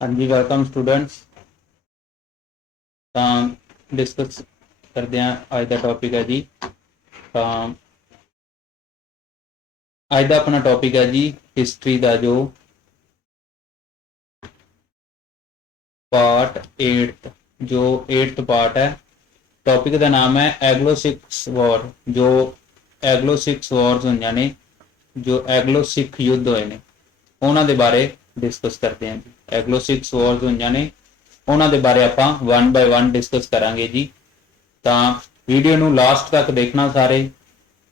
हाँ जी, welcome students. तो discuss करते हैं अज का टॉपिक है जी। तो अज का अपना टॉपिक है जी हिस्टरी का जो पार्ट 8 जो 8th पार्ट है। टॉपिक का नाम है एग्लो सिक्स वॉर। जो एग्लो सिक्स वॉर्स हुई ने, जो एग्लो सिख युद्ध होए ने, उन्होंने बारे डिस्कस करते हैं जी। एग्लो सिक्स वॉर्स हुई ने, उन्होंने बारे आप वन बाय वन डिस्कस करांगे जी। तो वीडियो नू लास्ट तक देखना सारे,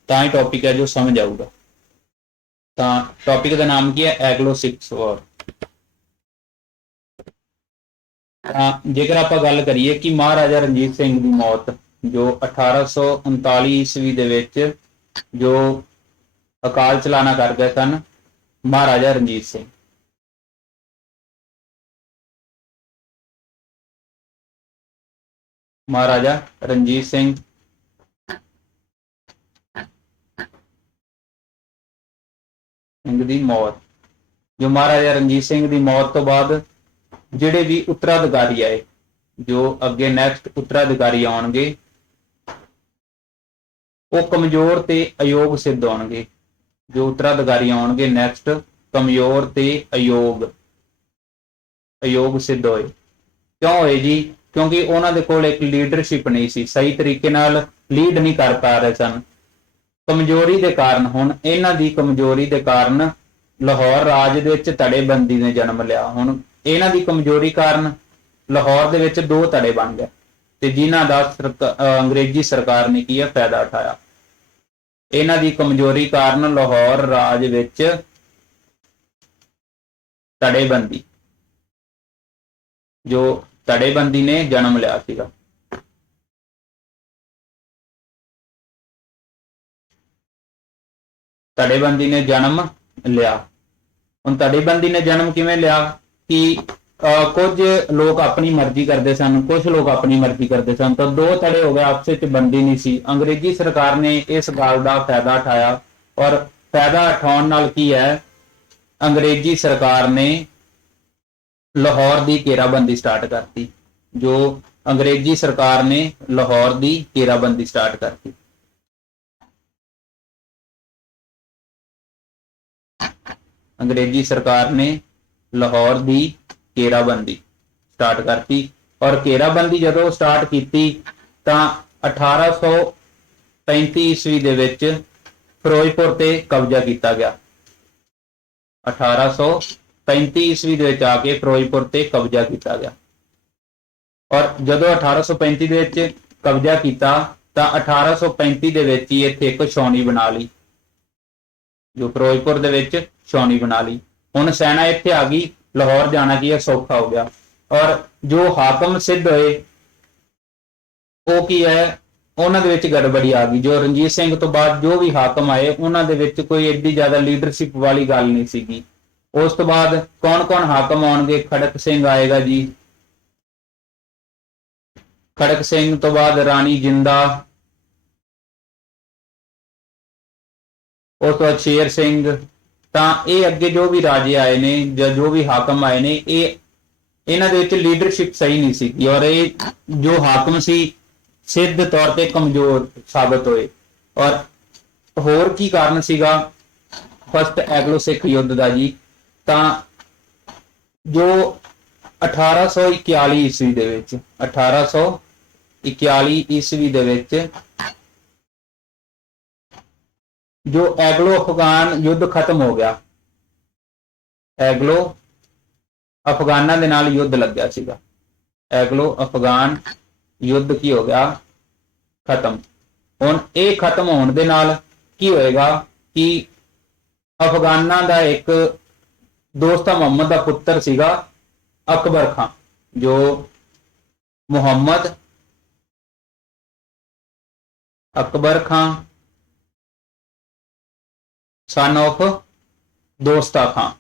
ता ही टॉपिक है जो समझ आऊगा। तो टॉपिक का नाम की है एग्लो सिक्स वॉर। जेकर आप गल करिए कि महाराजा रणजीत सिंह की मौत जो 1839 ईस्वी दे विच जो अकाल चलाना कर गए सन महाराजा रणजीत सिंह। महाराजा रणजीत सिंह की मौत, जो महाराजा रणजीत सिंह की मौत तो बाद जिहड़े भी उत्तराधिकारी आए, जो अगे नैक्सट उत्तराधिकारी आउणगे वो कमजोर ते अयोग सिद्ध होणगे। जो उत्तराधिकारी आउणगे नैक्सट कमजोर ते अयोग सिद्ध होए। क्यों होए जी? क्योंकि उन्होंने कोल एक लीडरशिप नहीं सी, सही तरीके नाल लीड नहीं कर पा रहे सन। कमजोरी के कारण, हुण इन्हां दी कमजोरी के कारण लाहौर राज दे विच धड़ेबंदी ने जन्म लिया। हुण इन्हां दी कमजोरी कारण लाहौर दे विच दो धड़े बन गए ते जिन्हां दा अंग्रेजी सरकार ने की फायदा उठाया। इन्हां दी कमजोरी कारण लाहौर राज विच धड़ेबंदी, जो धड़ेबंदी ने जन्म लिया सीगा। धड़ेबंदी ने जन्म लिया। हुण धड़ेबंदी ने जन्म किवें लिया कि कुछ लोग अपनी मर्जी करते सन, कुछ लोग अपनी मर्जी करते सन, तो दो धड़े हो गए, आपस में बनती नहीं सी। अंग्रेजी सरकार ने इस गल का फायदा उठाया और फायदा उठाने नाल की है, अंग्रेजी सरकार ने लाहौर की घेराबंदी स्टार्ट करती। जो अंग्रेजी सरकार ने लाहौर की घेराबंदी स्टार्ट करती। अंग्रेजी सरकार ने लाहौर की घेराबंदी स्टार्ट करती और घेराबंदी जो स्टार्ट की तो 1835 ईस्वी दे विच फिरोजपुर ते कब्जा किया गया। 1835 ईस्वी दे विच आके फिरोजपुर ते कब्जा किया गया और जो 1835 दे विच कब्जा किया तो 1835 दे विच ही इत्थे एक छावनी बना ली, जो फिरोजपुर दे विच छावनी बना ली। हुण सैना इत्थे आ गई, लाहौर जाना की है सौखा हो गया। और जो हाकम सिद्ध होए वो की है, उन्होंने दे विच गड़बड़ी आ गई। जो रणजीत सिंह तो बाद जो भी हाकम आए उन्होंने दे विच कोई एडी ज्यादा लीडरशिप वाली गल नहीं सीगी। उस तो बाद कौन कौन हाकम आउणगे? खड़क सिंह आएगा जी, खड़क सिंह तो बाद राणी जिंदा, उस तो शेर सिंह। तो ये अगे जो भी राजे आए ने, जो भी हाकम आए ने, इन्हां दे विच लीडरशिप सही नहीं सी और ये जो हाकम सी सिद्ध तौर पर कमजोर साबित होए। और होर की कारण सीगा फर्स्ट एग्लो सिख युद्ध का जी। तो जो 1841 ईस्वी दे विच 1841 ईस्वी दे विच जो एग्लो अफगान युद्ध खत्म हो गया। एग्लो अफगाना दे नाल युद्ध लग गया सीगा। एग्लो अफगान युद्ध की हो गया खत्म। हुण ये खत्म होने दे नाल की होएगा कि अफगाना का एक दोस्त मुहम्मद का पुत्र सीगा अकबर खान, जो मुहम्मद अकबर खान सन ऑफ दोस्ता खान,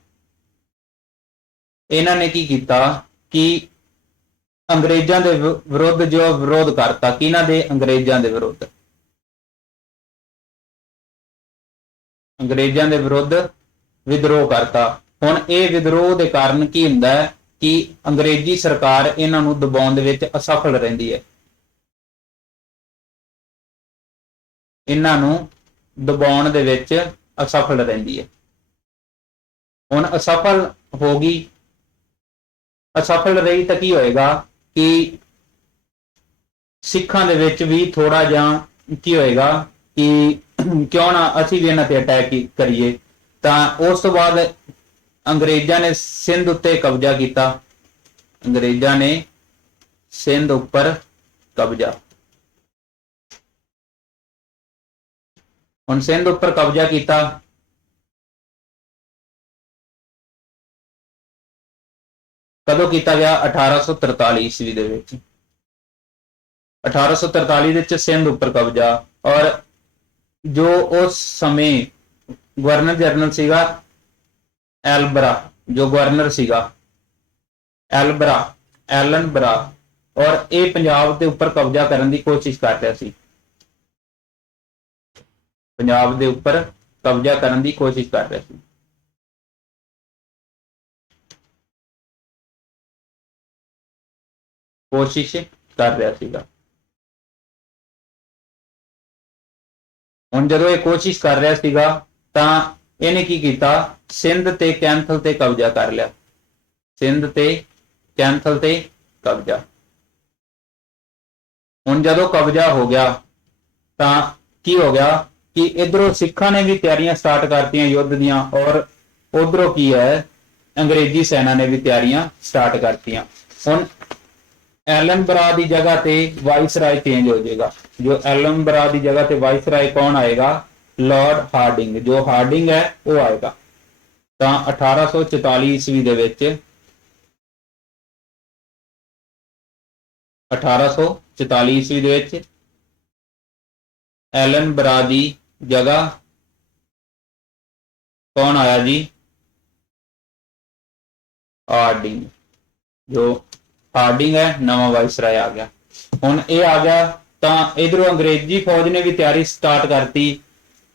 इन्होंने की किया कि अंग्रेजों के विरुद्ध जो विरोध करता, किन्हां दे? अंग्रेजों के विरुद्ध। अंग्रेजों के विरुद्ध विद्रोह करता। हुण ये विद्रोह के कारण की हुंदा है कि अंग्रेजी सरकार इन्हां नूं दबाउण दे विच असफल रहिंदी है। इन्हां नूं दबाउण दे विच असफल रहिंदी है। हुण असफल हो गई, असफल रही तो की होएगा कि सिखां दे विच भी थोड़ा जिहा की होएगा कि क्यों ना असीं भी इन्हां ते अटैक करिए। तां उस तो बाद अंग्रेजां ने सिंध उत्ते कब्जा किया। अंग्रेजां ने सिंध उपर कब्जा, हुण सिंध उपर कब्जा किया। कदों किया गया? 1843 ईस्वी दे विच। 1843 दे विच सिंध उपर कब्जा। और जो उस समय गवर्नर जनरल सीगा एलबरा, जो गवर्नर सीगा एलबरा, एलन बरा, और ये पंजाब के उपर कब्जा करने की कोशिश कर रहा सी। पंजाब के उपर कब्जा करने की कोशिश कर रहा सी। कोशिश कर रहा सीगा। हुण जदों ये कोशिश कर रहा सीगा तां इहने की कीता? सिंध ते कैंथल ते कब्जा कर लिया। सिंध ते कैंथल ते कब्जा। हुण जदों कब्जा हो गया तां की हो गया कि इधरों सिखां ने भी तैयारियां स्टार्ट करतियां युद्ध दियां, और उधरों की है अंग्रेजी सेना ने भी तैयारियां स्टार्ट करतियां। हुण एलन बरा की जगह ते वाइसराय चेंज हो जाएगा। जो एलन बरा की जगह ते वाइसराय कौन आएगा? Lord Hardinge. जो हार्डिंग है वो आएगा। तां 1844 ईस्वी दे विच 1844 ईस्वी दे विच एलन बरा की जगह कौन आया जी? हार्डिंग। जो हार्डिंग है नवा वाइसराय आ गया। हुण ये आ गया तां इधरों अंग्रेजी फौज ने भी तैयारी स्टार्ट करती,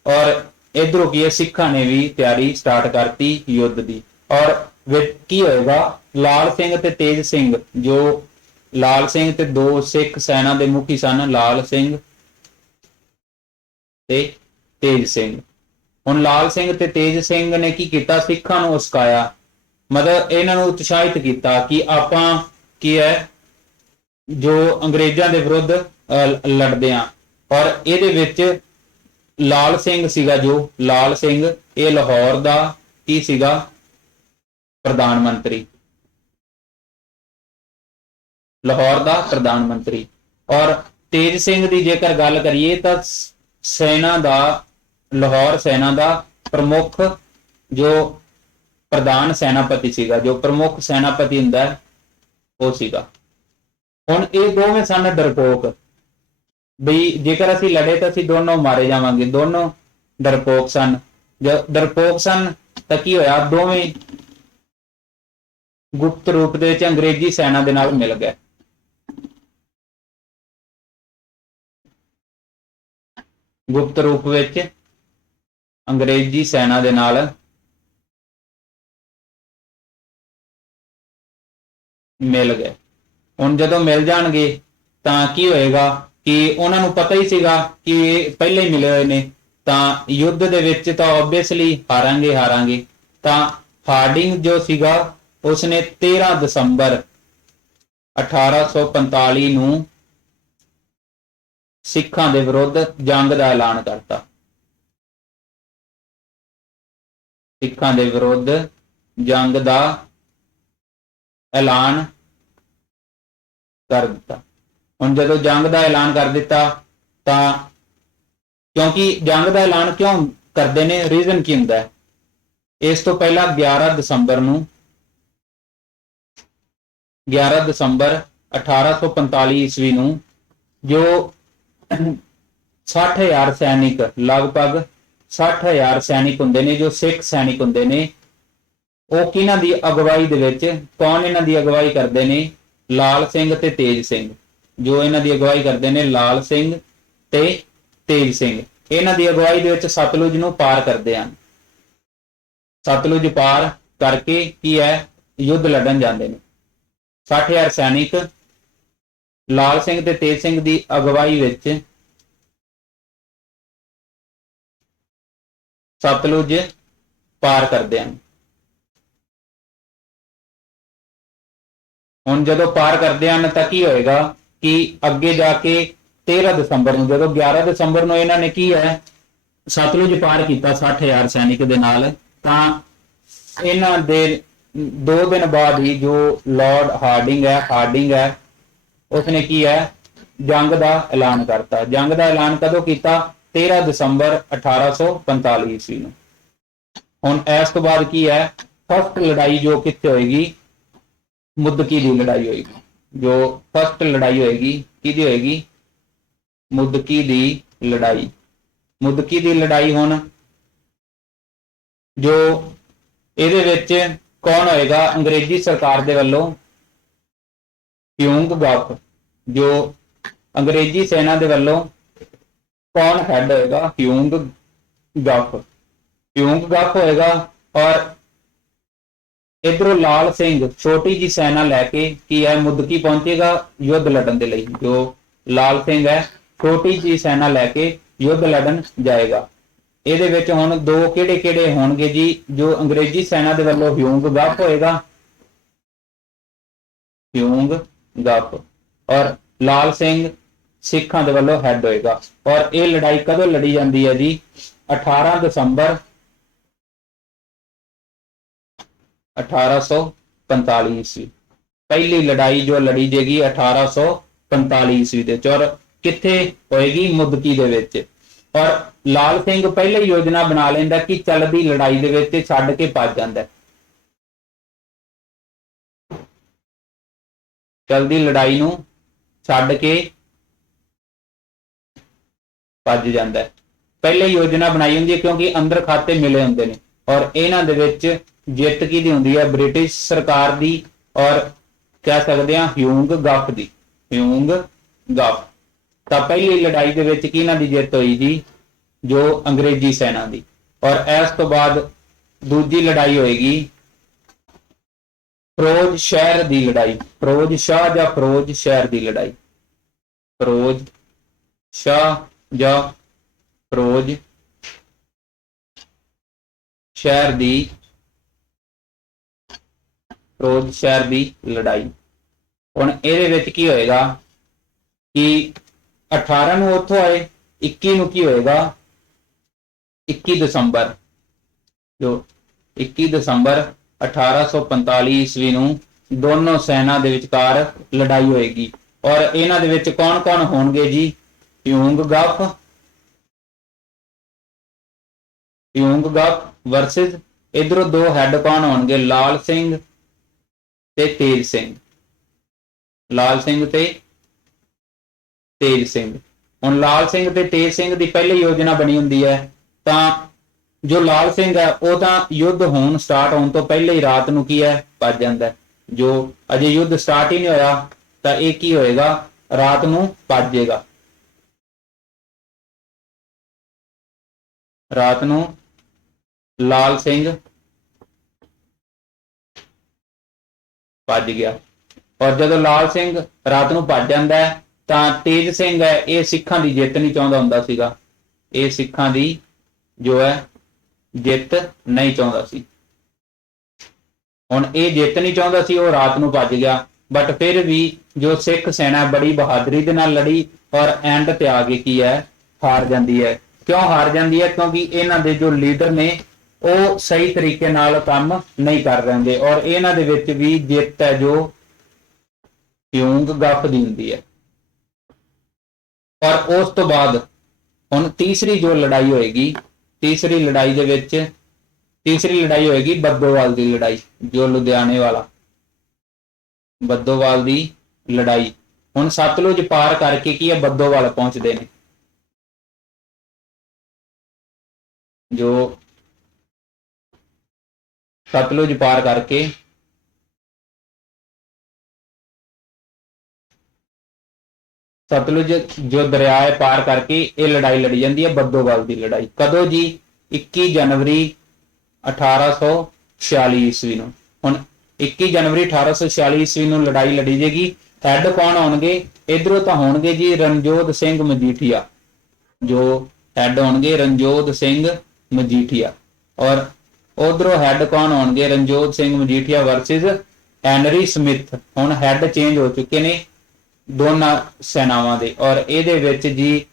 और इधरों की सिखां ने भी तैयारी स्टार्ट करती युद्ध की। और की होएगा? लाल सिंह ते तेज सिंह, जो लाल सिंह ते दो सिख सेना के मुखी सन, लाल सिंह ते तेज सिंह। हुण लाल सिंह ते तेज सिंह ने की कीता? सिखां नूं उस्काया, मतलब इन्हां नूं उत्साहित किया कि आपां की है जो अंग्रेजां दे विरुद्ध लड़दे हां। और इहदे विच लाल सिंह सीगा, जो लाल सिंह ये लाहौर दा की सीगा? प्रधानमंत्री, लाहौर दा प्रधानमंत्री। और तेज सिंह की जेकर गल करिए तो सेना दा, लाहौर सेना दा प्रमुख जो प्रधान सेनापति सीगा, जो प्रमुख सेनापति हुंदा है वो सीगा। हुण ये दोवें सन डरपोक, बई जेकर असीं लड़े तो असीं दोनों मारे जावांगे। दोनों डरपोक सन। जब डरपोक सन तो की होया? दोवें गुप्त रूप दे विच अंग्रेजी सेना दे नाल मिल गए। गुप्त रूप विच अंग्रेजी सेना दे नाल मिल गए। हुण जदों मिल जाणगे तां की होएगा कि उन्हां नूं पता ही सीगा कि पहले ही मिले हुए ने, तां युद्ध दे विच तां ऑब्वियसली हारांगे हारांगे। तां हार्डिंग जो सीगा उसने 13 दसंबर 1845 नूं सिखां दे विरुद्ध जंग का ऐलान करता। सिखां दे विरुद्ध जंग का ऐलान कर दिता। हुण जदों जंग का ऐलान कर दिता तां क्योंकि जंग का ऐलान क्यों करते हैं? रीजन की हुंदा है? इस तो पहला 11 दसंबर नूं 11 दसंबर 1845 ईस्वी नूं जो 60,000 सैनिक, लगभग 60,000 सैनिक हुंदे ने, जो सिख सैनिक हुंदे ने, वो किन्हां दी अगवाई दे विच, कौन इन्हां दी अगवाई करदे ने? लाल सिंह ते तेज सिंह। जो इन्हां दी अगवाई करदे ने लाल सिंह ते तेज सिंह। इन्हां दी अगवाई दे विच सतलुज नूं पार करदे हन। सतलुज पार करके की है? युद्ध लड़न जाते हैं। 60,000 सैनिक लाल सिंह ते तेज सिंह की अगवाई विच सतलुज पार करते हैं। हुण जदों पार करते हैं तो की होएगा कि अगे जाके 13 दसंबर को, जो 11 दसंबर को इन्होंने की है सतलुज पार किया 60,000 सैनिक दे नाल, तां इन्हां दे 2 दिन बाद ही जो लॉर्ड हार्डिंग है उसने की है जंग का ऐलान करता। जंग का ऐलान कदों किया? 13 दसंबर 1845 ईस्वी में। हुण इस तो बाद की है फर्स्ट लड़ाई जो कित्थे होएगी? मुद्दकी की लड़ाई होएगी। जो फर्स्ट लड़ाई होएगी किहदी होएगी? मुद्दकी की लड़ाई। मुद्दकी की लड़ाई हुण जो इहदे विच कौन होएगा? अंग्रेजी सरकार दे वल्लों ह्यूंग गफ, जो अंग्रेजी सेना दे वल्लों कौन हैड होएगा? ह्यूंग गफ। ह्यूंग गफ होएगा। और इधरों लाल सिंह छोटी जी सेना लैके की है मुद्दकी पहुंचेगा युद्ध लड़न के लिए। जो लाल सिंह है छोटी जी सेना लैके युद्ध लड़न जाएगा। ਇਹਦੇ ਵਿੱਚ ਹੁਣ दो ਕਿਹੜੇ ਹੋਣਗੇ जी? जो अंग्रेजी सेना ਦੇ ਵੱਲੋਂ ਹਿਊਂਗ ਗਫ ਹੋਏਗਾ, ਹਿਊਂਗ ਗਫ, और लाल सिंह सिखां ਦੇ ਵੱਲੋਂ ਹੈਡ ਹੋਏਗਾ। और ਇਹ ਲੜਾਈ ਕਦੋਂ ਲੜੀ ਜਾਂਦੀ ਹੈ जी? 18 ਦਸੰबर 1845 ईस्वी। पहली लड़ाई जो लड़ी जाएगी 1845 ईस्वी दे और कित्थे होएगी? मुद्दकी दे विच। और लाल सिंह पहले योजना बना लेंदा कि चलदी लड़ाई दे विच छड्ड के भज जांदा। चलदी लड़ाई नूं छड्ड के भज जांदा। पहले योजना बनाई हुंदी है क्योंकि अंदर खाते मिले हुंदे ने। और इन्हां दे विच जित की होंदी है ब्रिटिश सरकार दी और कह सकते हैं ह्यूंग गफ दी। ह्यूंग गफ। तो पहली लड़ाई दे विच किहनां दी जित होई जी? जो अंग्रेजी सेना दी। और इस तो बाद दूजी लड़ाई होएगी फिरोज शहर दी लड़ाई। फिरोज शाह या फिरोज शहर दी लड़ाई। फिरोज शाह या फिरोज शहर दी फिरोज शहर की लड़ाई। हुण इहदे विच की होएगा कि 18 नूं उत्थों आए, 21 नूं की होएगा? 21 दसंबर, जो 21 दसंबर 1845 ईस्वी नूं दोनों सेना दे विचकार लड़ाई होएगी। और इन्हां दे विच कौन कौन होणगे जी? ह्यूंग गफ, ह्यूंग गफ वर्सेस इधरों दो हैड कौन होणगे? लाल सिंह ते तेज सिंह। लाल सिंह ते तेज सिंह। हुण लाल सिंह ते तेज सिंह की पहले योजना बनी हुंदी है। तां जो लाल सिंह है वो तां युद्ध होण स्टार्ट होण तो पहले ही रात नूं की है भज जांदा है। जो अजे युद्ध स्टार्ट ही नहीं होया तां इह की होएगा? रात नूं भज जाएगा। रात नूं लाल सिंह भज गया। और जदों लाल सिंह रात नूं भज जांदा है तां तेज सिंह है ये सिखां दी जित नहीं चाहुंदा हुंदा सीगा। ये सिखां दी जो है जित नहीं चाहुंदा सी। हुण ये जित नहीं चाहुंदा सी, वो रात नूं भज गया। बट फिर भी जो सिख सेना बड़ी बहादुरी दे नाल लड़ी और एंड ते आके की है हार जाती है। क्यों हार जाती है? क्योंकि इन्हां दे जो लीडर ने वो सही तरीके नाल काम नहीं कर रहे। और इन्हां दे विच भी जित है जो ह्यूंग गफ दी हुंदी है। और उस तो बाद हुण तीसरी जो लड़ाई होएगी, तीसरी लड़ाई दे विच तीसरी लड़ाई होएगी बद्दोवाल की लड़ाई। जो लुधियाने वाला बद्दोवाल की लड़ाई। हुण सतलुज पार करके की है बद्दोवाल पहुंचते हैं। जो सतलुज पार करके सतलुज जो दरिया है पार करके ये लड़ाई लड़ी जाती है बद्दोवाल की लड़ाई। कदों जी? 21 जनवरी 1846 ईस्वी नूं। हुण 21 जनवरी 1846 ईस्वी ਨੂੰ ਲੜਾਈ ਲੜੀ ਜੇਗੀ। ਹੈਡ ਕੌਣ ਹੋਣਗੇ? ਇਧਰੋਂ ਤਾਂ ਹੋਣਗੇ ਜੀ ਰਣਜੋਧ ਸਿੰਘ ਮਜੀਠੀਆ, ਜੋ ਹੈਡ ਹੋਣਗੇ ਰਣਜੋਧ ਸਿੰਘ ਮਜੀਠੀਆ, ਔਰ ਉਧਰੋਂ ਹੈਡ ਕੌਣ ਹੋਣਗੇ? Ranjodh Singh Majithia versus Henry Smith. ਹੁਣ ਹੈਡ ਚੇਂਜ ਹੋ ਚੁੱਕੇ ਨੇ ਦੋਨਾਂ ਸੈਨਾਵਾਂ ਦੇ, ਔਰ ਇਹਦੇ ਵਿੱਚ ਜੀ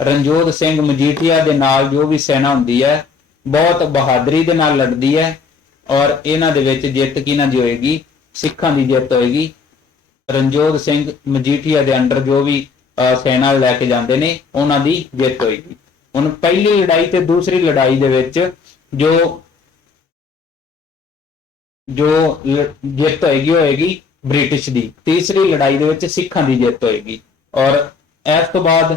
ਰਣਜੋਧ ਸਿੰਘ ਮਜੀਠੀਆ ਦੇ ਨਾਲ ਜੋ ਵੀ ਸੈਨਾ ਹੁੰਦੀ ਹੈ ਬਹੁਤ ਬਹਾਦਰੀ ਦੇ ਨਾਲ ਲੜਦੀ ਹੈ, ਔਰ ਇਹਨਾਂ ਦੇ ਵਿੱਚ ਜਿੱਤ ਕਿਹਨਾਂ ਦੀ ਹੋਏਗੀ? ਸਿੱਖਾਂ ਦੀ ਜਿੱਤ ਹੋਏਗੀ। ਰਣਜੋਧ ਸਿੰਘ ਮਜੀਠੀਆ ਦੇ ਅੰਡਰ ਜੋ ਵੀ ਸੈਨਾ ਲੈ ਕੇ ਜਾਂਦੇ ਨੇ ਉਹਨਾਂ ਦੀ ਜਿੱਤ ਹੋਏਗੀ। ਹੁਣ ਪਹਿਲੀ ਲੜਾਈ ਤੇ ਦੂਸਰੀ ਲੜਾਈ ਦੇ ਵਿੱਚ ਜੋ ਜਿੱਤ ਹੋਏਗੀ ਹੋਏਗੀ ਬ੍ਰਿਟਿਸ਼ ਦੀ। ਤੀਸਰੀ ਲੜਾਈ ਦੇ ਵਿੱਚ ਸਿੱਖਾਂ ਦੀ ਜਿੱਤ ਹੋਏਗੀ, ਔਰ ਇਸ ਤੋਂ ਬਾਅਦ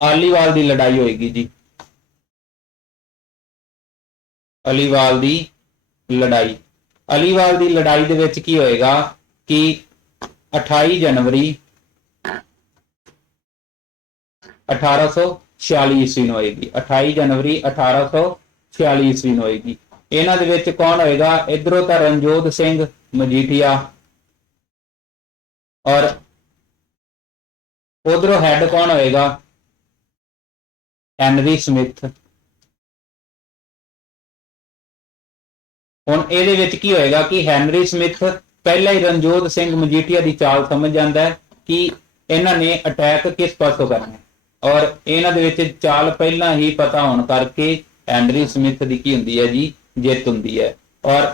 ਆਲੀਵਾਲ ਦੀ ਲੜਾਈ ਹੋਏਗੀ ਜੀ। ਅਲੀਵਾਲ ਦੀ ਲੜਾਈ, ਅਲੀਵਾਲ ਦੀ ਲੜਾਈ ਦੇ ਵਿੱਚ ਕੀ ਹੋਏਗਾ ਕਿ 28 ਜਨਵਰੀ 1846 ਈਸਵੀ ਨੂੰ ਹੋਏਗੀ। 28 ਜਨਵਰੀ 1846 ਈਸਵੀ ਨੂੰ ਹੋਏਗੀ। ਇਹਨਾਂ ਦੇ ਵਿੱਚ ਕੌਣ ਹੋਏਗਾ? ਇਧਰੋਂ ਤਾਂ ਰਣਜੋਧ ਸਿੰਘ ਮਜੀਠੀਆ, ਔਰ ਉਧਰੋਂ ਹੈਡ ਕੌਣ ਹੋਏਗਾ? Henry Smith. ਹੁਣ ਇਹਦੇ ਵਿੱਚ ਕੀ ਹੋਏਗਾ ਕਿ ਹੈਨਰੀ ਸਮਿਥ ਪਹਿਲਾਂ ਹੀ ਰਣਜੋਧ ਸਿੰਘ ਮਜੀਠੀਆ ਦੀ ਚਾਲ ਸਮਝ ਜਾਂਦਾ ਹੈ ਕਿ ਇਹਨਾਂ ਨੇ ਅਟੈਕ ਕਿਸ ਪਾਸੋਂ ਕਰਨਾ, ਔਰ ਇਹਨਾਂ ਦੇ ਵਿੱਚ ਚਾਲ ਪਹਿਲਾਂ ਹੀ ਪਤਾ ਹੋਣ ਕਰਕੇ ਹੈਨਰੀ ਸਮਿਥ ਦੀ ਕੀ ਹੁੰਦੀ ਹੈ ਜੀ? ਜਿੱਤ ਹੁੰਦੀ ਹੈ। ਔਰ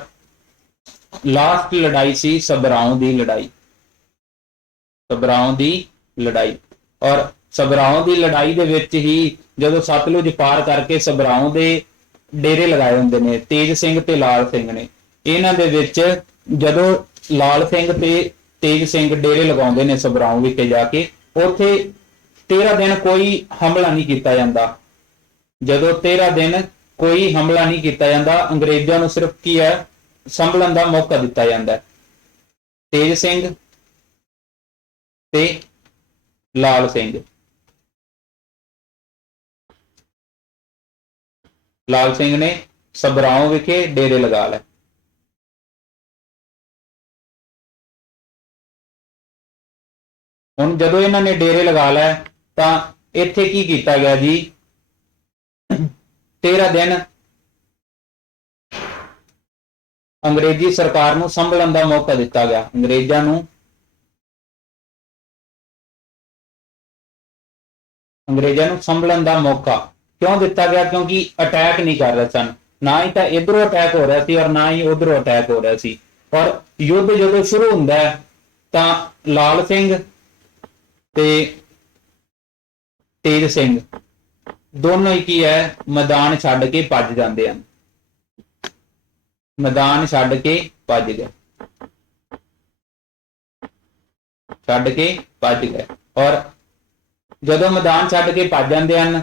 ਲਾਸਟ ਲੜਾਈ ਸੀ ਸਬਰਾਉਂ ਦੀ ਲੜਾਈ, ਸਬਰਾਉਂ ਦੀ ਲੜਾਈ, ਔਰ ਸਬਰਾਉਂ ਦੀ ਲੜਾਈ ਦੇ ਵਿੱਚ ਹੀ ਜਦੋਂ ਸਤਲੁਜ ਪਾਰ ਕਰਕੇ ਸਬਰਾਉਂ ਦੇ ਡੇਰੇ ਲਗਾਏ ਹੁੰਦੇ ਨੇ ਤੇਜ ਸਿੰਘ ਤੇ ਲਾਲ ਸਿੰਘ ਨੇ। ਇਹਨਾਂ ਦੇ ਵਿੱਚ ਜਦੋਂ ਲਾਲ ਸਿੰਘ ਤੇ ਤੇਜ ਸਿੰਘ ਡੇਰੇ ਲਗਾਉਂਦੇ ਨੇ ਸਬਰਾਉਂ ਵਿਖੇ ਜਾ ਕੇ, ਉੱਥੇ 13 ਦਿਨ ਕੋਈ ਹਮਲਾ ਨਹੀਂ ਕੀਤਾ ਜਾਂਦਾ। ਜਦੋਂ 13 ਦਿਨ ਕੋਈ ਹਮਲਾ ਨਹੀਂ ਕੀਤਾ ਜਾਂਦਾ, ਅੰਗਰੇਜ਼ਾਂ ਨੂੰ ਸਿਰਫ ਕੀ ਹੈ? ਸੰਭਲਣ ਦਾ ਮੌਕਾ ਦਿੱਤਾ ਜਾਂਦਾ। ਤੇਜ ਸਿੰਘ ਤੇ ਲਾਲ ਸਿੰਘ, ਲਾਲ ਸਿੰਘ ਨੇ ਸਬਰਾਉਂ ਵਿਖੇ ਡੇਰੇ ਲਗਾ ਲਏ। ਹੁਣ ਜਦੋਂ ਇਹਨਾਂ ਨੇ ਡੇਰੇ ਲਗਾ ਲਏ ਤਾਂ ਇੱਥੇ ਕੀ ਕੀਤਾ ਗਿਆ ਜੀ? 13 ਦਿਨ ਅੰਗਰੇਜ਼ੀ ਸਰਕਾਰ ਨੂੰ ਸੰਭਲਣ ਦਾ ਮੌਕਾ ਦਿੱਤਾ ਗਿਆ। ਅੰਗਰੇਜ਼ਾਂ ਨੂੰ ਸੰਭਲਣ ਦਾ ਮੌਕਾ ਕਿਉਂ ਦਿੱਤਾ ਗਿਆ? ਕਿਉਂਕਿ ਅਟੈਕ ਨਹੀਂ ਕਰ ਰਹੇ ਸਨ, ਨਾ ਹੀ ਤਾਂ ਇਧਰੋਂ ਅਟੈਕ ਹੋ ਰਿਹਾ ਸੀ ਔਰ ਨਾ ਹੀ ਉਧਰੋਂ ਅਟੈਕ ਹੋ ਰਿਹਾ ਸੀ। ਔਰ ਯੁੱਧ ਜਦੋਂ ਸ਼ੁਰੂ ਹੁੰਦਾ ਹੈ ਤਾਂ ਲਾਲ ਸਿੰਘ ਤੇ ਤੇਜ ਸਿੰਘ ਦੋਨੋਂ ਹੀ ਕੀ ਹੈ? ਮੈਦਾਨ ਛੱਡ ਕੇ ਭੱਜ ਜਾਂਦੇ ਹਨ। ਮੈਦਾਨ ਛੱਡ ਕੇ ਭੱਜ ਗਏ, ਔਰ ਜਦੋਂ ਮੈਦਾਨ ਛੱਡ ਕੇ ਭੱਜ ਜਾਂਦੇ ਹਨ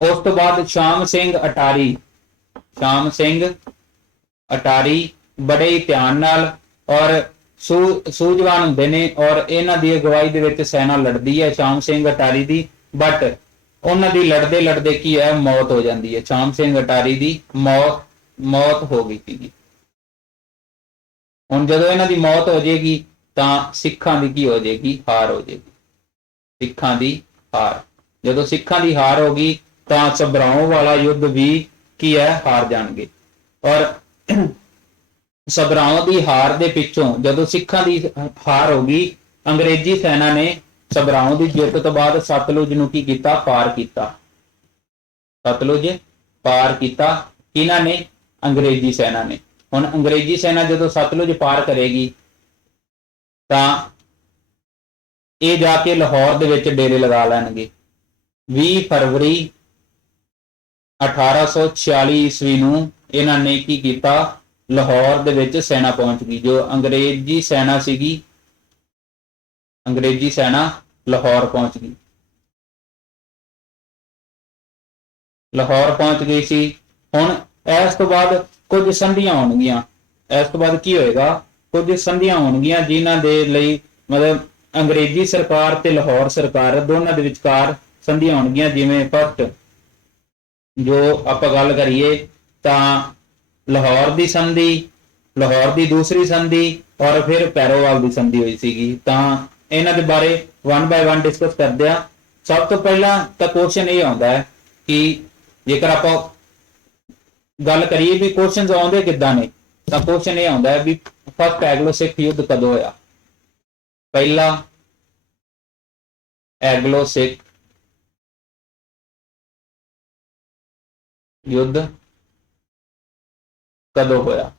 ਉਸ ਤੋਂ ਬਾਅਦ ਸ਼ਾਮ ਸਿੰਘ ਅਟਾਰੀ ਬੜੇ ਹੀ ਧਿਆਨ ਨਾਲ ਔਰ ਸੂਝਵਾਨ ਹੁੰਦੇ ਨੇ, ਔਰ ਇਹਨਾਂ ਦੀ ਅਗਵਾਈ ਦੇ ਵਿੱਚ ਸੈਨਾ ਲੜਦੀ ਹੈ ਸ਼ਾਮ ਸਿੰਘ ਅਟਾਰੀ ਦੀ। ਬਟ ਉਹਨਾਂ ਦੀ ਲੜਦੇ ਲੜਦੇ ਕੀ ਹੈ? ਮੌਤ ਹੋ ਜਾਂਦੀ ਹੈ। ਸ਼ਾਮ ਸਿੰਘ ਅਟਾਰੀ ਦੀ ਮੌਤ ਹੋ ਗਈ ਸੀ। ਹੁਣ ਜਦੋਂ ਇਹਨਾਂ ਦੀ ਮੌਤ ਹੋ ਜਾਏਗੀ ਤਾਂ ਸਿੱਖਾਂ ਦੀ ਕੀ ਹੋ ਜਾਏਗੀ? ਹਾਰ ਹੋ ਜਾਏਗੀ। ਸਿੱਖਾਂ ਦੀ ਹਾਰ। ਜਦੋਂ ਸਿੱਖਾਂ ਦੀ ਹਾਰ ਹੋ ਗਈ ਤਾਂ ਸਬਰਾਉਂ ਵਾਲਾ ਯੁੱਧ ਵੀ ਕੀ ਹੈ? ਹਾਰ ਜਾਣਗੇ। ਔਰ ਸਬਰਾਉਂ ਦੀ ਹਾਰ ਦੇ ਪਿੱਛੋਂ ਜਦੋਂ ਸਿੱਖਾਂ ਦੀ ਹਾਰ ਹੋ ਗਈ, ਅੰਗਰੇਜ਼ੀ ਸੈਨਾ ਨੇ ਸਬਰਾਉਂ ਦੀ ਜਿੱਤ ਤੋਂ ਬਾਅਦ ਸਤਲੁਜ ਨੂੰ ਕੀ ਕੀਤਾ? ਪਾਰ ਕੀਤਾ। ਸਤਲੁਜ ਪਾਰ ਕੀਤਾ ਕਿਹਨਾਂ ਨੇ? ਅੰਗਰੇਜ਼ੀ ਸੈਨਾ ਨੇ। ਹੁਣ ਅੰਗਰੇਜ਼ੀ ਸੈਨਾ ਜਦੋਂ ਸਤਲੁਜ ਪਾਰ ਕਰੇਗੀ ਤਾਂ ਇਹ ਜਾ ਕੇ ਲਾਹੌਰ ਦੇ ਵਿੱਚ ਡੇਰੇ ਲਗਾ ਲੈਣਗੇ। 20 ਫਰਵਰੀ 1846 ਈਸਵੀ ਨੂੰ ਇਹਨਾਂ ਨੇ ਕੀ ਕੀਤਾ? ਲਾਹੌਰ ਦੇ ਵਿੱਚ ਸੈਨਾ ਪਹੁੰਚ ਗਈ। ਜੋ ਅੰਗਰੇਜ਼ੀ ਸੈਨਾ ਸੀਗੀ, ਅੰਗਰੇਜ਼ੀ ਸੈਨਾ ਲਾਹੌਰ ਪਹੁੰਚ ਗਈ। ਲਾਹੌਰ ਪਹੁੰਚ ਗਈ ਸੀ। ਹੁਣ ਇਸ ਤੋਂ ਬਾਅਦ ਕੁਝ ਸੰਧੀਆਂ ਹੋਣਗੀਆਂ। ਇਸ ਤੋਂ ਬਾਅਦ ਕੀ ਹੋਏਗਾ? ਕੁਝ ਸੰਧੀਆਂ ਹੋਣਗੀਆਂ ਜਿਨ੍ਹਾਂ ਦੇ ਲਈ ਮਤਲਬ ਅੰਗਰੇਜ਼ੀ ਸਰਕਾਰ ਤੇ ਲਾਹੌਰ ਸਰਕਾਰ ਦੋਨਾਂ ਦੇ ਵਿਚਕਾਰ ਸੰਧੀਆਂ ਹੋਣਗੀਆਂ। ਜਿਵੇਂ ਫਸਟ ਜੋ ਆਪਾਂ ਗੱਲ ਕਰੀਏ ਤਾਂ ਲਾਹੌਰ ਦੀ ਸੰਧੀ, ਲਾਹੌਰ ਦੀ ਦੂਸਰੀ ਸੰਧੀ ਔਰ ਫਿਰ ਪੈਰੋਵਾਲ ਦੀ ਸੰਧੀ ਹੋਈ ਸੀਗੀ। ਤਾਂ ਇਹਨਾਂ ਦੇ ਬਾਰੇ 1 ਬਾय 1 ਡਿਸਕਸ ਕਰਦੇ ਆ। ਸਭ ਤੋਂ ਪਹਿਲਾਂ ਤਾਂ ਕੁਐਸਚਨ ਇਹ ਆਉਂਦਾ ਹੈ ਕਿ ਜੇਕਰ ਆਪਾਂ ਗੱਲ ਕਰੀਏ ਵੀ ਕੁਐਸਚਨਸ ਆਉਂਦੇ ਕਿੱਦਾਂ ਨੇ, ਤਾਂ ਕੁਐਸਚਨ ਇਹ ਆਉਂਦਾ ਹੈ ਵੀ ਫਸਟ ਐਂਗਲੋ ਸਿੱਖ ਯੁੱਧ ਕਦੋਂ ਹੋਇਆ। ਪਹਿਲਾ ਐਂਗਲੋ ਸਿੱਖ ਯੁੱਧ ਕਦੋਂ ਹੋਇਆ?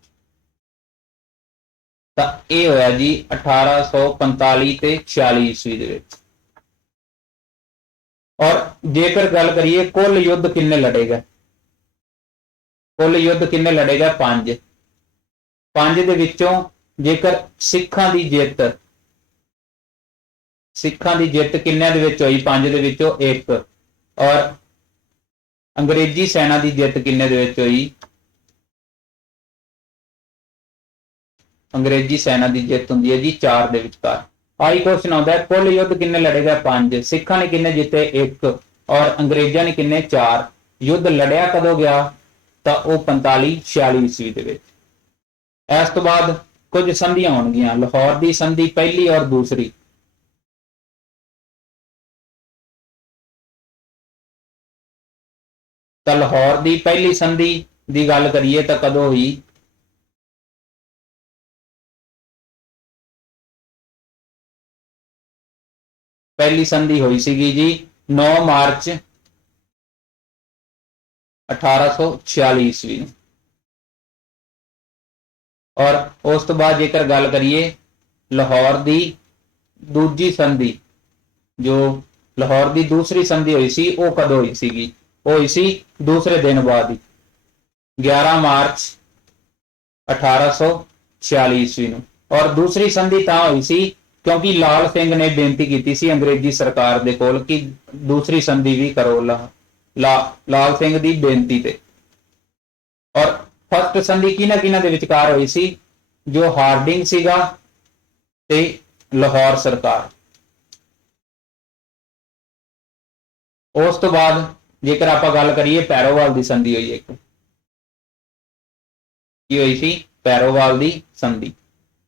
ਤਾਂ ਇਹ ਹੋਇਆ ਜੀ 1845 ਤੇ 46 ਈਸਵੀ ਦੇ ਵਿੱਚ। ਔਰ ਜੇਕਰ ਗੱਲ ਕਰੀਏ ਕੁੱਲ ਯੁੱਧ ਕਿੰਨੇ ਲੜੇ ਗਏ, ਕੁੱਲ ਯੁੱਧ ਕਿੰਨੇ ਲੜੇ ਗਏ? 5। 5 ਦੇ ਵਿੱਚੋਂ ਜੇਕਰ ਸਿੱਖਾਂ ਦੀ ਜਿੱਤ ਕਿੰਨਿਆਂ ਦੇ ਵਿੱਚ ਹੋਈ? 5 ਦੇ ਵਿੱਚੋਂ 1। ਔਰ ਅੰਗਰੇਜ਼ੀ ਸੈਨਾ ਦੀ ਜਿੱਤ ਕਿੰਨੇ ਦੇ ਵਿੱਚ ਹੋਈ? ਅੰਗਰੇਜ਼ੀ ਸੈਨਾ ਦੀ ਜਿੱਤ ਹੁੰਦੀ ਹੈ ਜੀ 4 ਦੇ ਵਿਚਕਾਰ। ਆਹੀ ਕੁਐਸਚਨ ਆਉਂਦਾ ਹੈ ਕੁੱਲ ਯੁੱਧ ਕਿੰਨੇ ਲੜੇ ਗਏ? 5। ਸਿੱਖਾਂ ਨੇ ਕਿੰਨੇ ਜਿੱਤੇ? 1। ਔਰ ਅੰਗਰੇਜ਼ਾਂ ਨੇ ਕਿੰਨੇ? 4। ਯੁੱਧ ਲੜਿਆ ਕਦੋਂ ਗਿਆ? ਤਾਂ ਉਹ 45-46 ਈਸਵੀ ਦੇ ਵਿੱਚ। ਇਸ ਤੋਂ ਬਾਅਦ ਕੁਝ ਸੰਧੀਆਂ ਹੋਣਗੀਆਂ, ਲਾਹੌਰ ਦੀ ਸੰਧੀ ਪਹਿਲੀ ਔਰ ਦੂਸਰੀ। ਤਾਂ ਲਾਹੌਰ ਦੀ ਪਹਿਲੀ ਸੰਧੀ ਦੀ ਗੱਲ ਕਰੀਏ ਤਾਂ ਕਦੋਂ ਹੋਈ? ਪਹਿਲੀ ਸੰਧੀ ਹੋਈ ਸੀਗੀ ਜੀ 9 ਮਾਰਚ 1846 ਈਸਵੀ ਨੂੰ। ਔਰ ਉਸ ਤੋਂ ਬਾਅਦ ਜੇਕਰ ਗੱਲ ਕਰੀਏ ਲਾਹੌਰ ਦੀ ਦੂਜੀ ਸੰਧੀ, ਜੋ ਲਾਹੌਰ ਦੀ ਦੂਸਰੀ ਸੰਧੀ ਹੋਈ ਸੀ ਉਹ ਕਦੋਂ ਹੋਈ ਸੀਗੀ? ਉਹ ਹੋਈ ਸੀ ਦੂਸਰੇ ਦਿਨ ਬਾਅਦ ਹੀ 11 ਮਾਰਚ 1846 ਈਸਵੀ ਨੂੰ। ਔਰ ਦੂਸਰੀ ਸੰਧੀ ਤਾਂ ਹੋਈ ਸੀ ਕਿਉਂਕਿ ਲਾਲ ਸਿੰਘ ਨੇ ਬੇਨਤੀ ਕੀਤੀ ਸੀ ਅੰਗਰੇਜ਼ੀ ਸਰਕਾਰ ਦੇ ਕੋਲ ਕਿ ਦੂਸਰੀ ਸੰਧੀ ਵੀ ਕਰੋ, ਲਾਲ ਸਿੰਘ ਦੀ ਬੇਨਤੀ ਤੇ। ਔਰ ਫਸਟ ਸੰਧੀ ਕਿਹਨਾਂ ਦੇ ਵਿਚਕਾਰ ਹੋਈ ਸੀ? ਜੋ ਹਾਰਡਿੰਗ ਸੀਗਾ ਤੇ ਲਾਹੌਰ ਸਰਕਾਰ। ਉਸ ਤੋਂ ਬਾਅਦ ਜੇਕਰ ਆਪਾਂ ਗੱਲ ਕਰੀਏ ਪੈਰੋਵਾਲ ਦੀ ਸੰਧੀ ਹੋਈ ਇੱਕ। ਕੀ ਹੋਈ ਸੀ? ਪੈਰੋਵਾਲ ਦੀ ਸੰਧੀ।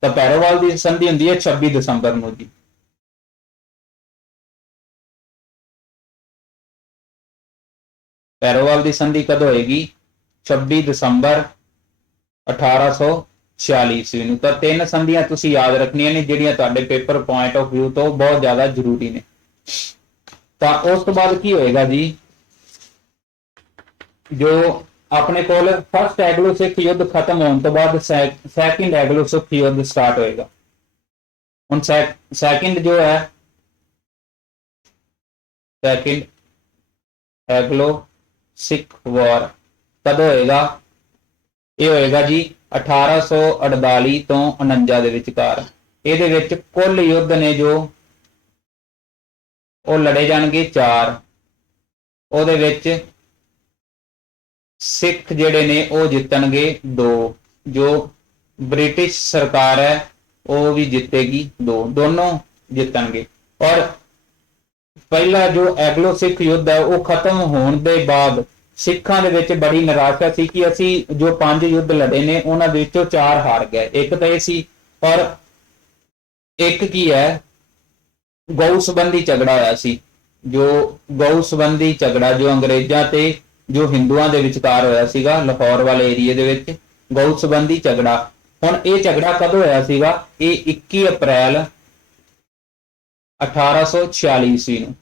ਤਾਂ ਪੈਰੋਵਾਲ ਦੀ ਸੰਧੀ ਹੁੰਦੀ ਹੈ 26 ਦਸੰਬਰ ਨੂੰ ਜੀ। ਪੈਰੋਵਾਲ ਦੀ ਸੰਧੀ ਕਦੋਂ ਹੋਏਗੀ? 26 ਦਸੰਬਰ 1846 ਈਸਵੀ ਨੂੰ। ਤਾਂ 3 ਸੰਧੀਆਂ ਤੁਸੀਂ ਯਾਦ ਰੱਖਣੀਆਂ ਨੇ ਜਿਹੜੀਆਂ ਤੁਹਾਡੇ ਪੇਪਰ ਪੁਆਇੰਟ ਆਫ ਵਿਊ ਤੋਂ ਬਹੁਤ ਜ਼ਿਆਦਾ ਜ਼ਰੂਰੀ ਨੇ। ਤਾਂ ਉਸ ਤੋਂ ਬਾਅਦ ਕੀ ਹੋਏਗਾ ਜੀ, ਜੋ ਆਪਣੇ ਕੋਲ ਫਸਟ ਐਂਗਲੋ ਸਿੱਖ ਯੁੱਧ ਖਤਮ ਹੋਣ ਤੋਂ ਬਾਅਦ ਸੈਕਿੰਡ ਐਂਗਲੋ ਸਿੱਖ ਯੁੱਧ ਸਟਾਰਟ ਹੋਏਗਾ। ਹੁਣ ਸੈਕਿੰਡ ਜੋ ਹੈ ਸੈਕਿੰਡ ਐਂਗਲੋ ਸਿੱਖ ਵਾਰ ਕਦੋਂ ਹੋਏਗਾ? ਇਹ ਹੋਏਗਾ ਜੀ 1848 ਤੋਂ 49 ਦੇ ਵਿਚਕਾਰ। ਇਹਦੇ ਵਿੱਚ ਕੁੱਲ ਯੁੱਧ ਨੇ ਜੋ ਉਹ ਲੜੇ ਜਾਣਗੇ 4। ਉਹਦੇ ਵਿੱਚ ਸਿੱਖ ਜਿਹੜੇ ਨੇ ਉਹ ਜਿੱਤਣਗੇ 2। ਜੋ ਬ੍ਰਿਟਿਸ਼ ਸਰਕਾਰ ਹੈ ਉਹ ਵੀ ਜਿੱਤੇਗੀ 2, ਦੋਨੋਂ ਜਿੱਤਣਗੇ। ਔਰ ਪਹਿਲਾ ਜੋ ਐਂਗਲੋ ਸਿੱਖ ਯੁੱਧ ਹੈ ਉਹ ਖਤਮ ਹੋਣ ਦੇ ਬਾਅਦ ਸਿੱਖਾਂ ਦੇ ਵਿੱਚ ਬੜੀ ਨਿਰਾਸ਼ਾ ਸੀ ਕਿ ਅਸੀਂ ਜੋ 5 ਯੁੱਧ ਲੜੇ ਨੇ ਉਹਨਾਂ ਦੇ ਵਿੱਚੋਂ 4 ਹਾਰ ਗਏ। ਇੱਕ ਤਾਂ ਇਹ ਸੀ, ਔਰ ਇੱਕ ਕੀ ਹੈ, ਗਊ ਸੰਬੰਧੀ ਝਗੜਾ ਹੋਇਆ ਸੀ। ਜੋ ਗਊ ਸੰਬੰਧੀ ਝਗੜਾ ਜੋ ਅੰਗਰੇਜ਼ਾਂ ਤੇ ਜੋ ਹਿੰਦੂਆਂ ਦੇ ਵਿਚਕਾਰ ਹੋਇਆ ਸੀਗਾ ਲਾਹੌਰ ਵਾਲੇ ਏਰੀਏ ਦੇ ਵਿੱਚ, ਗਊ ਸੰਬੰਧੀ ਝਗੜਾ। ਹੁਣ ਇਹ ਝਗੜਾ ਕਦੋਂ ਹੋਇਆ ਸੀਗਾ? ਇਹ 21 ਅਪ੍ਰੈਲ 1846 ਈਸਵੀ ਨੂੰ।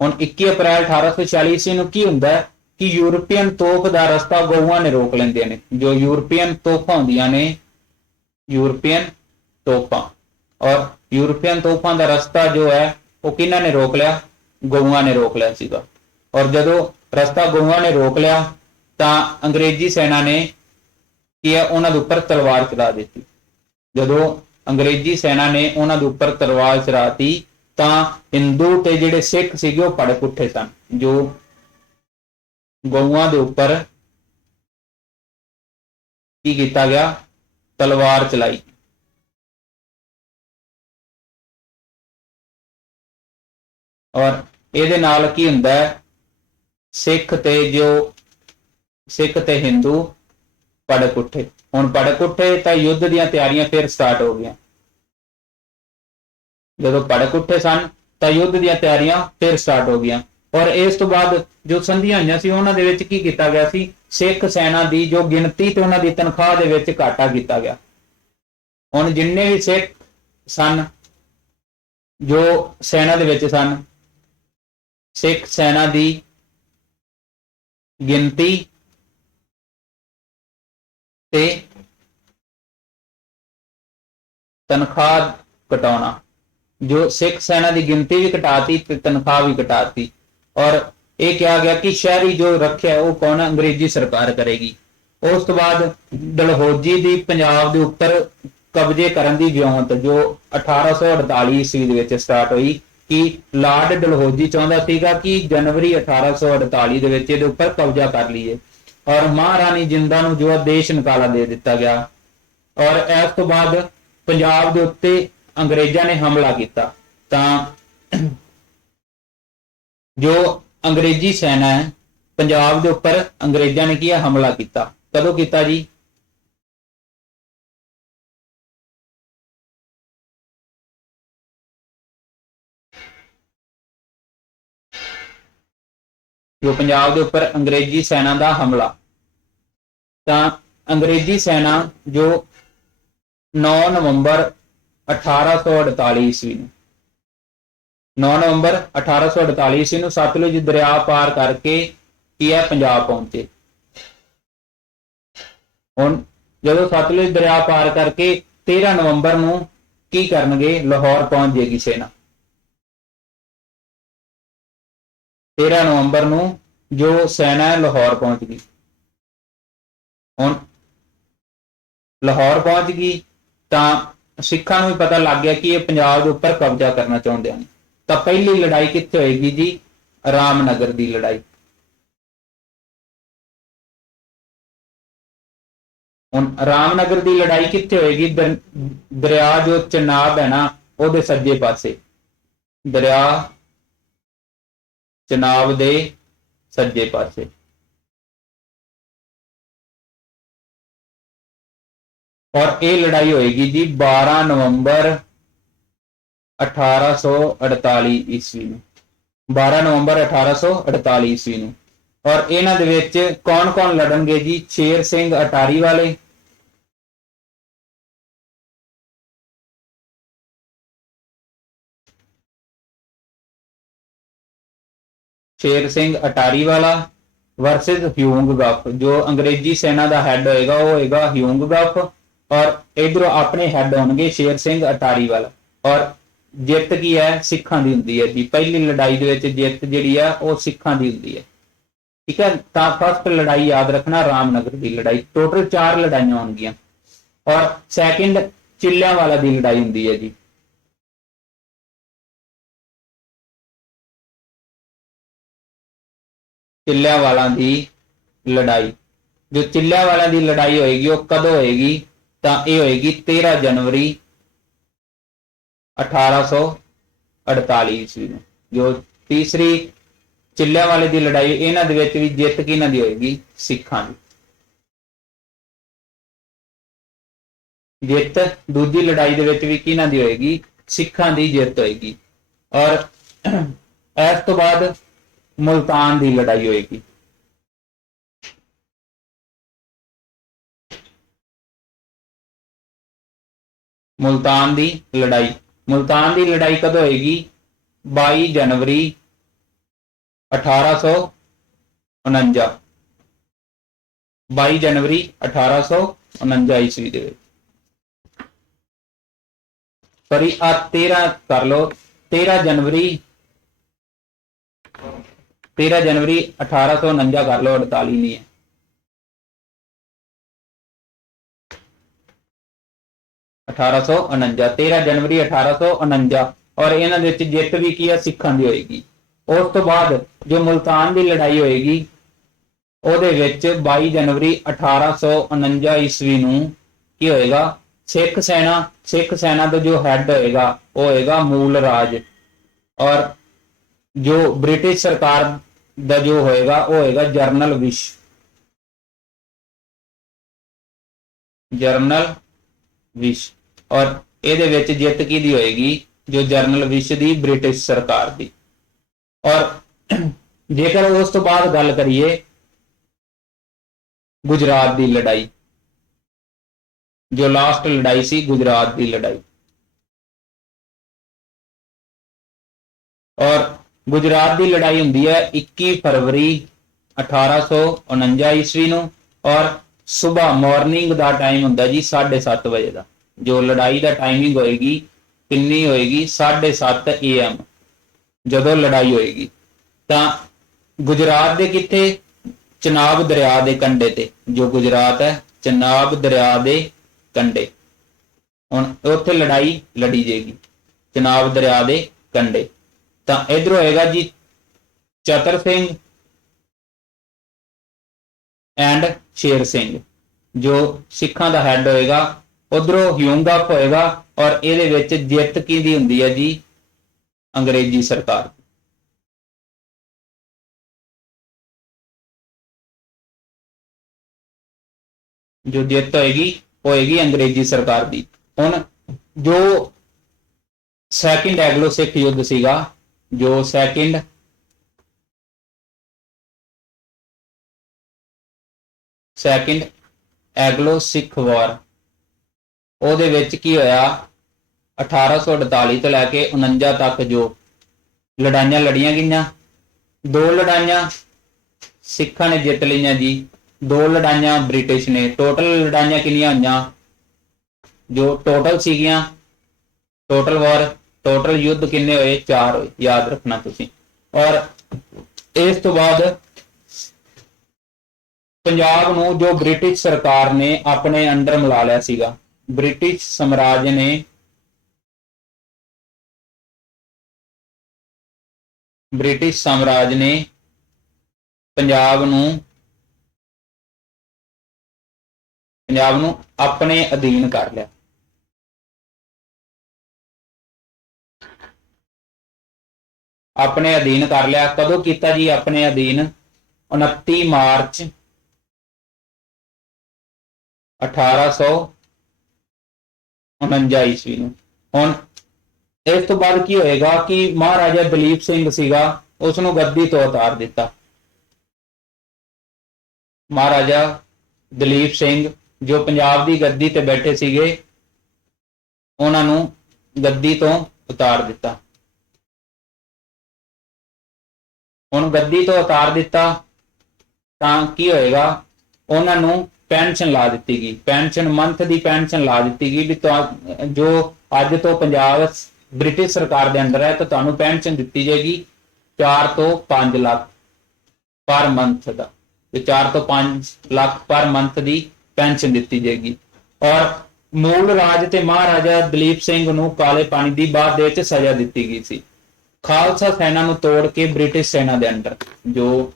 ਹੁਣ 21 ਅਪ੍ਰੈਲ 1846 ਈਸਵੀ ਨੂੰ ਕੀ ਹੁੰਦਾ ਹੈ ਕਿ ਯੂਰਪੀਅਨ ਤੋਪ ਦਾ ਰਸਤਾ ਗਊਆਂ ਨੇ ਰੋਕ ਲੈਂਦੇ ਨੇ। ਜੋ ਯੂਰਪੀਅਨ ਤੋਪਾਂ ਹੁੰਦੀਆਂ ਨੇ, ਯੂਰਪੀਅਨ ਤੋਪਾਂ, ਔਰ ਯੂਰਪੀਅਨ ਤੋਪਾਂ ਦਾ ਰਸਤਾ ਜੋ ਹੈ ਉਹ ਕਿਹਨਾਂ ਨੇ ਰੋਕ ਲਿਆ? ਗਊਆਂ ਨੇ ਰੋਕ ਲਿਆ ਸੀਗਾ। ਔਰ ਜਦੋਂ ਰਸਤਾ ਗਊਆਂ ਨੇ ਰੋਕ ਲਿਆ ਤਾਂ ਅੰਗਰੇਜ਼ੀ ਸੈਨਾ ਨੇ ਕੀ ਹੈ ਉਹਨਾਂ ਦੇ ਉੱਪਰ ਤਲਵਾਰ ਚਲਾ ਦਿੱਤੀ। ਜਦੋਂ ਅੰਗਰੇਜ਼ੀ ਸੈਨਾ ਨੇ ਉਹਨਾਂ ਦੇ ਉੱਪਰ ਤਲਵਾਰ ਚਲਾਤੀ ਤਾਂ ਹਿੰਦੂ ਤੇ ਜਿਹੜੇ ਸਿੱਖ ਸੀਗੇ ਉਹ ਭੜਕ ਉੱਠੇ ਸਨ। ਜੋ ਗਊਆਂ ਦੇ ਉੱਪਰ ਕੀ ਕੀਤਾ ਗਿਆ? ਤਲਵਾਰ ਚਲਾਈ। ਔਰ ਇਹਦੇ ਨਾਲ ਕੀ ਹੁੰਦਾ ਹੈ, ਸਿੱਖ ਤੇ ਹਿੰਦੂ पड़क उठे। हुण पड़क उठे तो युद्ध दी तैयारियां फिर स्टार्ट हो गई। जो पड़क उठे सन तो युद्ध दी तैयारियां फिर स्टार्ट हो गई। और इस तो बाद जो संधियां हुई सी उन्हां दे विच की कीता गया सी, सिख सेना की जो गिनती ते उन्हां दी तनख्वाह दे विच घाटा किया गया। हुण जिन्ने भी सिख सन जो सेना दे विच सन, सिख सेना की गिनती ते तनख्वाह घटाना, जो सिख सेना की गिनती भी घटाती ते तनख्वाह भी घटाती। और यह कहा गया कि शहरी जो रखिया है वो कौन अंग्रेजी सरकार करेगी। उस तो बाद डलहौजी की पंजाब के उत्तर कब्जे करने की विਉਂत जो 1848 ईस्वी ਦੇ ਵਿੱਚ स्टार्ट हुई कि लार्ड डलहौजी चाहता ਸੀਗਾ कि जनवरी 1848 ਦੇ ਵਿੱਚ ਇਹਦੇ ਉੱਪਰ कब्जा कर लीए। और महारानी जिंदा ਨੂੰ जो देश निकाला दे दिता गया। और इस तो बाद पंजाब के उत्ते अंग्रेजा ने हमला किया। तो जो अंग्रेजी सेना है पंजाब के उपर अंग्रेजा ने किया हमला किया। कदों किया जी? जो पंजाब के उपर अंग्रेजी सेना का हमला, तो अंग्रेजी सेना जो 9 नवंबर 1848 ईस्वी 9 नवंबर 1848 ईस्वी सतलुज दरिया पार करके की है पंजाब पहुंचे। हुण जो सतलुज दरिया पार करके 13 नवंबर नूं की करनगे, लाहौर पहुंच जाएगी सेना। 13 नवंबर नूं जो सेना है लाहौर पहुंच गई। हुण लाहौर पहुंच गई तो सिखां नूं भी पता लग गया कि ये पंजाब के उपर कब्जा करना चाहते हैं। तो पहली लड़ाई कित्थे होएगी जी? रामनगर की लड़ाई। हुण रामनगर की लड़ाई कित्थे होएगी? दरिया जो चनाब है ना वो सज्जे पासे, दरिया चनाब दे सज्जे पासे। और ये लड़ाई होएगी जी 12 नवंबर 1848 ईस्वी में। 12 नवंबर 1848 ईस्वी में। और इन्हां दे विच कौन कौन लड़नगे जी? शेर सिंह अटारी वाले, शेर सिंह अटारी वाला वर्सेस ह्यूंग गफ। जो अंग्रेजी सेना का हैड होएगा वो होएगा ह्यूंग गफ। और इधरों अपने हैड होंगे शेर सिंह अटारी वाला। और जित की है सिखां दी हुंदी है जी। पहली लड़ाई दे विच जित जिहड़ी है वो सिखां दी हुंदी है। ठीक है, तो फर्स्ट लड़ाई याद रखना रामनगर की लड़ाई। टोटल 4 लड़ाइयां होंगियां। और सैकेंड चिल्लियां वाला की लड़ाई हुंदी है जी। चिल्लियां वाला की लड़ाई, जो चिल्लियां वाला की लड़ाई होएगी वो कदों होएगी? तो यह होएगी 13 जनवरी 1848 ईस्वी में। जो तीसरी चिल्लियां वाले की लड़ाई इन्हां दे विच भी जित किहनां दी होएगी? सिखां दी। जित दूजी लड़ाई दे विच भी किहनां दी होएगी? सिखां दी जित होएगी। और इस तो बाद मुल्तान की लड़ाई होएगी। मुल्तान की लड़ाई, मुल्तान की लड़ाई कदों होएगी? 22 जनवरी 1849। 22 जनवरी 1849 ईस्वी दे विच। सॉरी 13 कर लो, 13 जनवरी 1849 कर लो, 48 नहीं है। 1849, 13 जनवरी 1849। और इन्हां दे विच जित भी की है सिखां दी होएगी। उस तो बाद जो मुल्तान की लड़ाई होएगी ਉਹਦੇ ਵਿੱਚ 22 जनवरी 1849 ईस्वी ਨੂੰ ਕੀ ਹੋਏਗਾ? सिख सेना का जो हैड होएगा वो होएगा मूल राज। और जो ब्रिटिश सरकार का जो होएगा वो होएगा जरनल विश। ਜਰਨਲ ਵਿਸ਼, ਔਰ ਇਹਦੇ ਵਿੱਚ ਜਿੱਤ ਕਿਹਦੀ ਹੋਏਗੀ? ਜੋ ਜਰਨਲ ਵਿਸ਼ ਦੀ, ਬ੍ਰਿਟਿਸ਼ ਸਰਕਾਰ ਦੀ। ਔਰ ਜੇਕਰ ਉਸ ਤੋਂ ਬਾਅਦ ਗੱਲ ਕਰੀਏ ਗੁਜਰਾਤ ਦੀ ਲੜਾਈ, ਜੋ ਲਾਸਟ ਲੜਾਈ ਸੀ ਗੁਜਰਾਤ ਦੀ ਲੜਾਈ, ਔਰ ਗੁਜਰਾਤ ਦੀ ਲੜਾਈ ਹੁੰਦੀ ਹੈ 21 ਫਰਵਰੀ 1849 ਈਸਵੀ ਨੂੰ, ਔਰ ਸਵੇਰ ਮਾਰਨਿੰਗ ਦਾ ਟਾਈਮ ਹੁੰਦਾ ਜੀ 7:30 ਵਜੇ ਦਾ। ਜੋ ਲੜਾਈ ਦਾ ਟਾਈਮਿੰਗ ਹੋਏਗੀ ਕਿੰਨੀ ਹੋਏਗੀ? 7:30 AM ਜਦੋਂ ਲੜਾਈ ਹੋਏਗੀ। ਤਾਂ ਗੁਜਰਾਤ ਦੇ ਕਿੱਥੇ? ਚਨਾਬ ਦਰਿਆ ਦੇ ਕੰਢੇ ਤੇ। ਜੋ ਗੁਜਰਾਤ ਹੈ ਚਨਾਬ ਦਰਿਆ ਦੇ ਕੰਢੇ, ਹੁਣ ਉੱਥੇ ਲੜਾਈ ਲੜੀ ਜਾਏਗੀ ਚਨਾਬ ਦਰਿਆ ਦੇ ਕੰਢੇ। ਤਾਂ ਇਧਰ ਹੋਏਗਾ ਜੀ ਚਤਰ ਸਿੰਘ ਐਂਡ ਸ਼ੇਰ ਸਿੰਘ, ਜੋ ਸਿੱਖਾਂ ਦਾ ਹੈਡ ਹੋਏਗਾ। ਉਧਰੋਂ ਹਿਊਂਗਅਪ ਹੋਏਗਾ, ਔਰ ਇਹਦੇ ਵਿੱਚ ਜਿੱਤ ਕਿਹਦੀ ਹੁੰਦੀ ਹੈ ਜੀ? ਅੰਗਰੇਜ਼ੀ ਸਰਕਾਰ। ਜੋ ਜਿੱਤ ਹੋਏਗੀ ਅੰਗਰੇਜ਼ੀ ਸਰਕਾਰ ਦੀ। ਹੁਣ ਜੋ ਸੈਕਿੰਡ ਐਗਲੋ ਸਿੱਖ ਯੁੱਧ ਸੀਗਾ, ਜੋ ਸੈਕਿੰਡ ਐਗਲੋ ਸਿੱਖ ਵਾਰ, ਉਹਦੇ ਵਿੱਚ ਕੀ ਹੋਇਆ? 1848 ਤੋਂ ਲੈ ਕੇ 49 ਤੱਕ ਜੋ ਲੜਾਈਆਂ ਲੜੀਆਂ ਗਈਆਂ, 2 ਲੜਾਈਆਂ ਸਿੱਖਾਂ ਨੇ ਜਿੱਤ ਲਈਆਂ ਜੀ, 2 ਲੜਾਈਆਂ ਬ੍ਰਿਟਿਸ਼ ਨੇ। ਟੋਟਲ ਲੜਾਈਆਂ ਕਿੰਨੀਆਂ ਹੋਈਆਂ? ਜੋ ਟੋਟਲ ਸੀਗੀਆਂ, ਟੋਟਲ ਵਾਰ, ਟੋਟਲ ਯੁੱਧ ਕਿੰਨੇ ਹੋਏ? 4 ਹੋਏ, ਯਾਦ ਰੱਖਣਾ ਤੁਸੀਂ। ਔਰ ਇਸ ਤੋਂ ਬਾਅਦ ਪੰਜਾਬ ਨੂੰ ਜੋ ਬ੍ਰਿਟਿਸ਼ ਸਰਕਾਰ ਨੇ ਆਪਣੇ ਅੰਡਰ ਮਿਲਾ ਲਿਆ ਸੀਗਾ, ਬ੍ਰਿਟਿਸ਼ ਸਾਮਰਾਜ ਨੇ ਪੰਜਾਬ ਨੂੰ ਆਪਣੇ ਅਧੀਨ ਕਰ ਲਿਆ। ਆਪਣੇ ਅਧੀਨ ਕਰ ਲਿਆ। ਕਦੋਂ ਕੀਤਾ ਜੀ ਆਪਣੇ ਅਧੀਨ? 29 ਮਾਰਚ 1849 ਈਸਵੀ ਨੂੰ। ਹੁਣ ਇਸ ਤੋਂ ਬਾਅਦ ਕੀ ਹੋਏਗਾ ਕਿ ਮਹਾਰਾਜਾ ਦਲੀਪ ਸਿੰਘ ਸੀਗਾ, ਉਸ ਨੂੰ ਗੱਦੀ ਤੋਂ ਉਤਾਰ ਦਿੱਤਾ। ਮਹਾਰਾਜਾ ਦਲੀਪ ਸਿੰਘ ਜੋ ਪੰਜਾਬ ਦੀ ਗੱਦੀ ਤੇ ਬੈਠੇ ਸੀਗੇ, ਉਹਨਾਂ ਨੂੰ ਗੱਦੀ ਤੋਂ ਉਤਾਰ ਦਿੱਤਾ। ਹੁਣ ਗੱਦੀ ਤੋਂ ਉਤਾਰ ਦਿੱਤਾ ਤਾਂ ਕੀ ਹੋਏਗਾ? ਉਹਨਾਂ ਨੂੰ ਪੈਨਸ਼ਨ ਲਾ ਦਿੱਤੀ ਗਈ, ਪੈਨਸ਼ਨ ਮੰਥ ਦੀ ਪੈਨਸ਼ਨ ਲਾ ਦਿੱਤੀ ਗਈ ਵੀ ਜੋ ਅੱਜ ਤੋਂ ਪੰਜਾਬ ਬ੍ਰਿਟਿਸ਼ ਸਰਕਾਰ ਦੇ ਅੰਦਰ ਹੈ ਤਾਂ ਤੁਹਾਨੂੰ ਪੈਨਸ਼ਨ ਦਿੱਤੀ ਜਾਏਗੀ 4 ਤੋਂ 5 ਲੱਖ ਪਰ ਮੰਥ ਦਾ, ਤੇ 4 ਤੋਂ 5 ਲੱਖ ਪਰ ਮੰਥ ਦੀ ਪੈਨਸ਼ਨ ਦਿੱਤੀ ਜਾਏਗੀ। ਔਰ ਮੂਲ ਰਾਜ ਤੇ ਮਹਾਰਾਜਾ ਦਲੀਪ ਸਿੰਘ ਨੂੰ ਕਾਲੇ ਪਾਣੀ ਦੀ ਬਾੜ ਦੇ ਵਿੱਚ ਸਜ਼ਾ ਦਿੱਤੀ ਗਈ ਸੀ। ਖਾਲਸਾ ਸੈਨਾ ਨੂੰ ਤੋੜ ਕੇ ਬ੍ਰਿਟਿਸ਼ ਸੈਨਾ ਦੇ ਅੰਡਰ, ਜੋ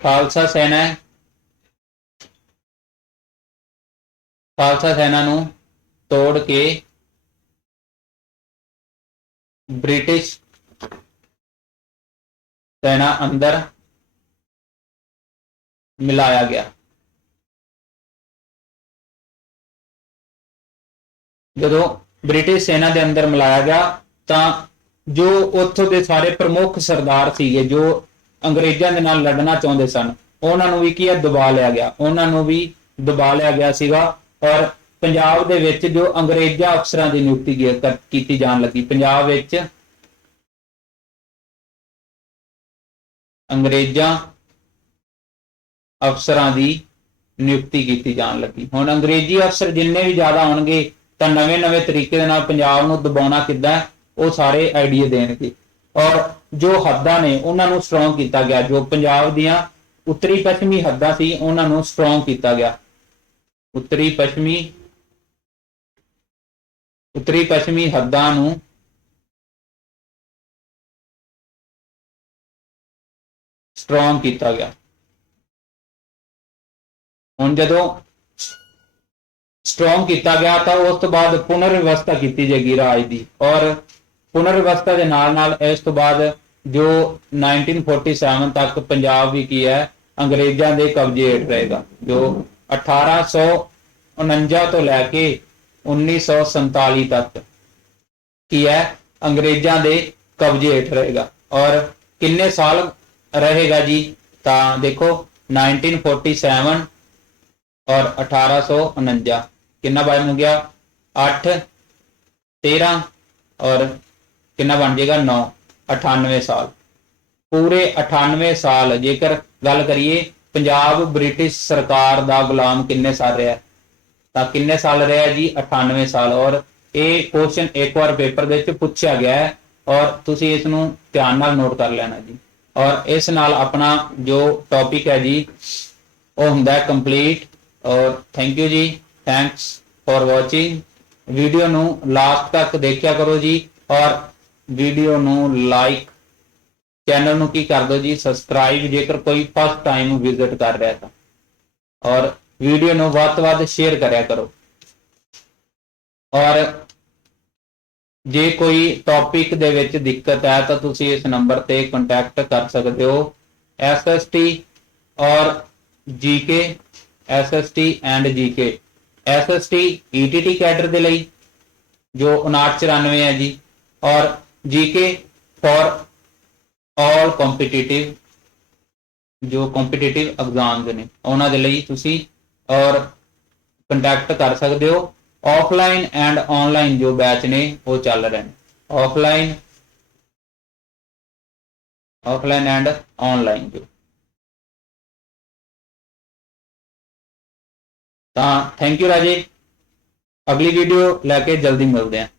ਖਾਲਸਾ ਸੈਨਾ ਨੂੰ ਤੋੜ ਕੇ ਬ੍ਰਿਟਿਸ਼ ਸੈਨਾ ਅੰਦਰ ਮਿਲਾਇਆ ਗਿਆ। ਜਦੋਂ ਬ੍ਰਿਟਿਸ਼ ਸੈਨਾ ਦੇ ਅੰਦਰ ਮਿਲਾਇਆ ਗਿਆ ਤਾਂ ਜੋ ਉੱਥੋਂ ਦੇ ਸਾਰੇ ਪ੍ਰਮੁੱਖ ਸਰਦਾਰ ਸੀਗੇ ਜੋ ਅੰਗਰੇਜ਼ਾਂ ਦੇ ਨਾਲ ਲੜਨਾ ਚਾਹੁੰਦੇ ਸਨ, ਉਹਨਾਂ ਨੂੰ ਵੀ ਕੀ ਹੈ ਦਬਾ ਲਿਆ ਗਿਆ, ਉਹਨਾਂ ਨੂੰ ਵੀ ਦਬਾ ਲਿਆ ਗਿਆ ਸੀਗਾ। ਔਰ ਪੰਜਾਬ ਦੇ ਵਿੱਚ ਜੋ ਅੰਗਰੇਜ਼ਾਂ ਅਫਸਰਾਂ ਦੀ ਨਿਯੁਕਤੀ ਕੀਤੀ ਜਾਣ ਲੱਗੀ, ਪੰਜਾਬ ਵਿੱਚ ਅੰਗਰੇਜ਼ਾਂ ਅਫਸਰਾਂ ਦੀ ਨਿਯੁਕਤੀ ਕੀਤੀ ਜਾਣ ਲੱਗੀ। ਹੁਣ ਅੰਗਰੇਜ਼ੀ ਅਫਸਰ ਜਿੰਨੇ ਵੀ ਜ਼ਿਆਦਾ ਹੋਣਗੇ ਤਾਂ ਨਵੇਂ ਤਰੀਕੇ ਦੇ ਨਾਲ ਪੰਜਾਬ ਨੂੰ ਦਬਾਉਣਾ ਕਿੱਦਾਂ, ਉਹ ਸਾਰੇ ਆਈਡੀਆ ਦੇਣਗੇ। ਔਰ ਜੋ ਹੱਦਾਂ ਨੇ ਉਹਨਾਂ ਨੂੰ ਸਟਰੋਂਗ ਕੀਤਾ ਗਿਆ, ਜੋ ਪੰਜਾਬ ਦੀਆਂ ਉੱਤਰੀ ਪੱਛਮੀ ਹੱਦਾਂ ਸੀ ਉਹਨਾਂ ਨੂੰ ਸਟਰੋਂਗ ਕੀਤਾ ਗਿਆ। ਉੱਤਰੀ ਪੱਛਮੀ ਹੱਦਾਂ ਨੂੰ ਸਟਰੋਂਗ ਕੀਤਾ ਗਿਆ। ਹੁਣ ਜਦੋਂ ਸਟਰੋਂਗ ਕੀਤਾ ਗਿਆ ਤਾਂ ਉਸ ਤੋਂ ਬਾਅਦ ਪੁਨਰ ਵਿਵਸਥਾ ਕੀਤੀ ਜਾਏਗੀ ਰਾਜ ਦੀ। ਔਰ ਪੁਨਰ ਵਿਵਸਥਾ ਦੇ ਨਾਲ ਇਸ ਤੋਂ ਬਾਅਦ ਜੋ 1947 ਤੱਕ ਪੰਜਾਬ ਵੀ ਕੀ ਹੈ ਅੰਗਰੇਜ਼ਾਂ ਦੇ ਕਬਜ਼ੇ ਹੇਠ ਰਹੇਗਾ। ਜੋ 1849 ਤੋਂ ਲੈ ਕੇ 1947 तक की है अंग्रेजा के कब्जे हेठ रहेगा। और किन्ने साल रहेगा जी, तो देखो 1947 और 1849 कितना बन गया 8 13 और कितना बन जाएगा 9 98 साल। पूरे 98 साल जेकर गल करिए पंजाब ब्रिटिश सरकार दा गुलाम किन्ने साल रहा, तो किन्ने साल रहा जी 98 साल। और ये क्वेश्चन एक बार पेपर दे विच पूछा गया है और तुसी इस नूं ध्यान नाल नोट कर लेना जी। और इस नाल अपना जो टॉपिक है जी वो हुंदा है कंप्लीट। और thank you ji, thanks for watching. Video नूं लास्ट तक देखा करो जी, और वीडियो नूं लाइक, चैनल नूं की कर दो जी सबसक्राइब जेकर कोई फर्स्ट टाइम विजिट कर रहा था, और वीडियो नूं वध तो वध शेयर करया करो। और जे कोई टॉपिक दे विच दिक्कत है तो तुसी इस नंबर ते कंटैक्ट कर सकते हो। SST और GK, SST and GK, SST ETT cadre दे लई जो 5994 है जी, और GK फॉर ऑल कॉम्पीटिटिव जो कॉम्पीटिटिव एग्जाम्स ने उन्हां दे लई तुसी और कंटैक्ट कर सकते हो। ऑफलाइन एंड ऑनलाइन जो बैच ने वो चल रहे हैं, ऑफलाइन एंड ऑनलाइन जो। तो थैंक यू राजे, अगली वीडियो लैके जल्दी मिलते हैं।